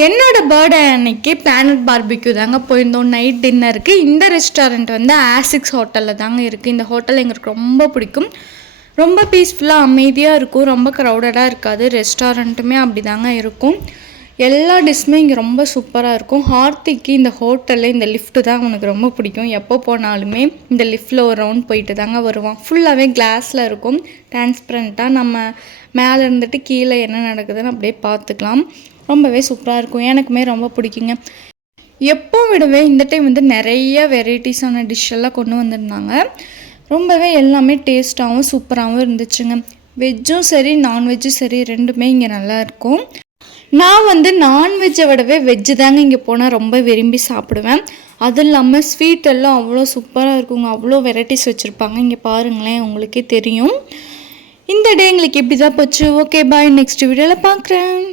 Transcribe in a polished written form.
என்னோட பர்த்டே அன்னைக்கு planet barbecue தாங்க போயிருந்தோம் நைட் டின்னருக்கு. இந்த ரெஸ்டாரண்ட் வந்து ஆசிக்ஸ் ஹோட்டலில் தாங்க இருக்குது. இந்த ஹோட்டல் எங்களுக்கு ரொம்ப பிடிக்கும். ரொம்ப பீஸ்ஃபுல்லாக அமைதியாக இருக்கும், ரொம்ப க்ரௌடடாக இருக்காது. ரெஸ்டாரண்ட்டுமே அப்படி தாங்க இருக்கும். எல்லா டிஷ்ஷுமே இங்கே ரொம்ப சூப்பராக இருக்கும். ஹார்த்திக்கு இந்த ஹோட்டலில் இந்த லிஃப்ட்டு தான் அவனுக்கு ரொம்ப பிடிக்கும். எப்போ போனாலுமே இந்த லிஃப்ட்டில் ஒரு ரவுண்ட் போயிட்டு தாங்க வருவான். ஃபுல்லாகவே கிளாஸில் இருக்கும், டிரான்ஸ்பரண்ட்டாக. நம்ம மேலே இருந்துட்டு கீழே என்ன நடக்குதுன்னு அப்படியே பார்த்துக்கலாம். ரொம்பவே சூப்பராக இருக்கும். எனக்குமே ரொம்ப பிடிக்குங்க. எப்போ விடவே இந்த டைம் வந்து நிறைய வெரைட்டிஸான டிஷ்ஷெல்லாம் கொண்டு வந்திருந்தாங்க. ரொம்பவே எல்லாமே டேஸ்ட்டாகவும் சூப்பராகவும் இருந்துச்சுங்க. வெஜ்ஜும் சரி நான்வெஜ்ஜும் சரி ரெண்டுமே இங்கே நல்லாயிருக்கும். நான் வந்து நான்வெஜ்ஜை விடவே வெஜ்ஜு தாங்க இங்கே போனால் ரொம்ப விரும்பி சாப்பிடுவேன். அதுவும் இல்லாமல் ஸ்வீட் எல்லாம் அவ்வளோ சூப்பராக இருக்குங்க. அவ்வளோ வெரைட்டிஸ் வச்சுருப்பாங்க. இங்கே பாருங்களேன், உங்களுக்கே தெரியும். இந்த டே எங்களுக்கு எப்படி தான் போச்சு. ஓகே பாய், நெக்ஸ்ட் வீடியோவில் பார்க்குறேன்.